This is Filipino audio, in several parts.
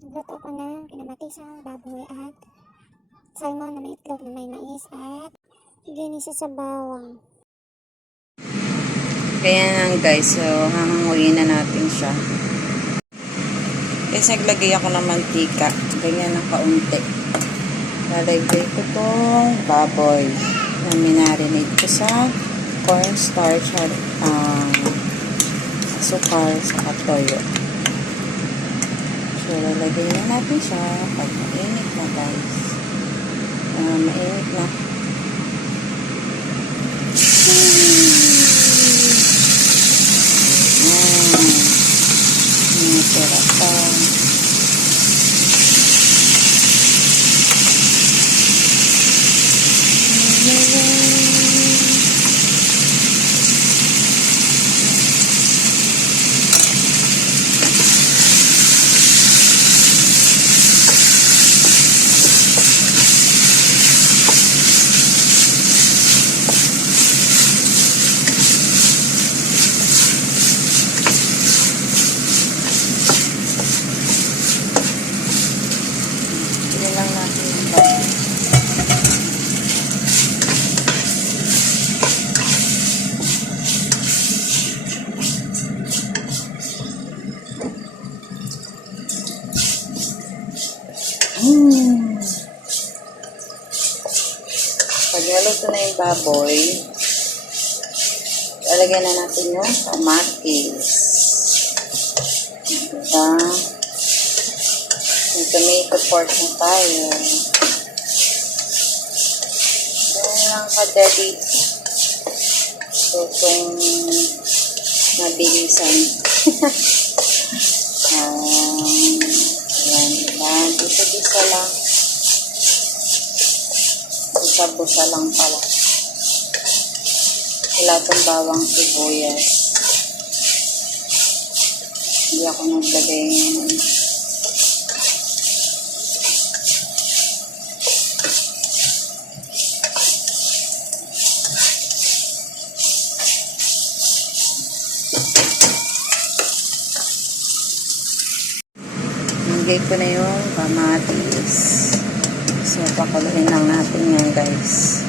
Nagluto ko na kinamati sa baboy at salmon na may itlog na may mais at ginisa sa bawang. Kaya lang guys, so hahanguin na natin siya. Kasi naglagay ako ng mantika. Ganyan ng kaunti. Lalagay ko tong baboy na minarinate ko sa cornstarch at sukar sa toyo. So, lalagay na natin siya pag mainit na guys. Mainit na. Natira pa. Lang natin yung baboy. Pag naluto na yung baboy, lalagyan na natin yung kamatis. Diba? May tomato pork na tayo. Ganyan lang kadali. Lutong mabilisan. Ayan, diba? Bisa-bisa lang. Busa-busa lang pala. Wala itong bawang sibuyas. Hindi ako naglagay ng nilagay ko na yung kamatis. So, pakuluin lang natin yan, guys.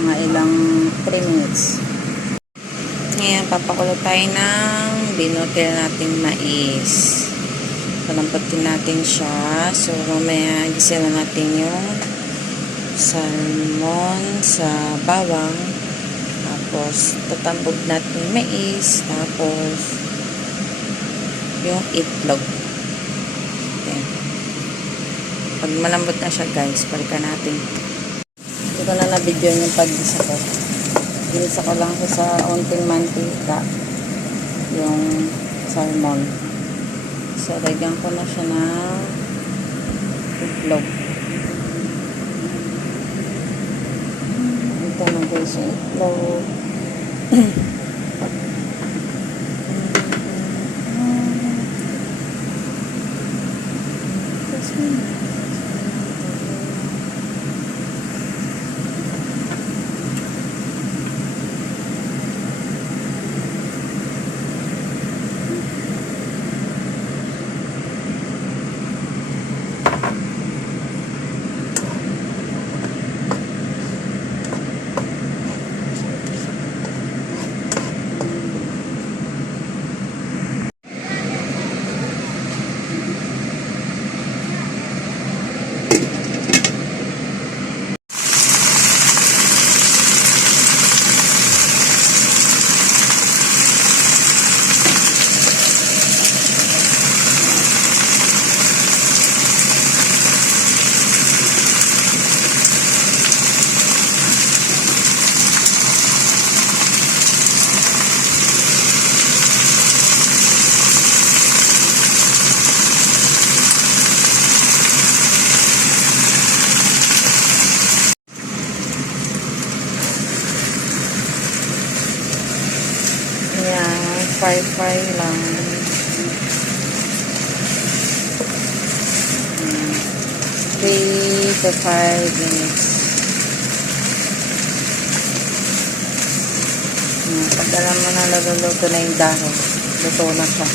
Mga ilang 3 minutes. Ngayon, papakulo tayo ng binutil nating mais. Palamputin natin siya. So, mamaya gisa na natin yung salmon sa bawang. Tapos, tatambog natin yung mais. Tapos, yung itlog. Ayan. Pag malambot na siya, guys, balikan natin. Hindi ko na na-video yung pag-gisa ko. Ginisa ko lang siya sa unting mantika. Yung salmon. So, lagyan ko na siya ng itlog. Ito na guys yung itlog. Fry lang. 3 to 5 minutes. Pag alam mo na naluluto na yung dahon, luto na siya.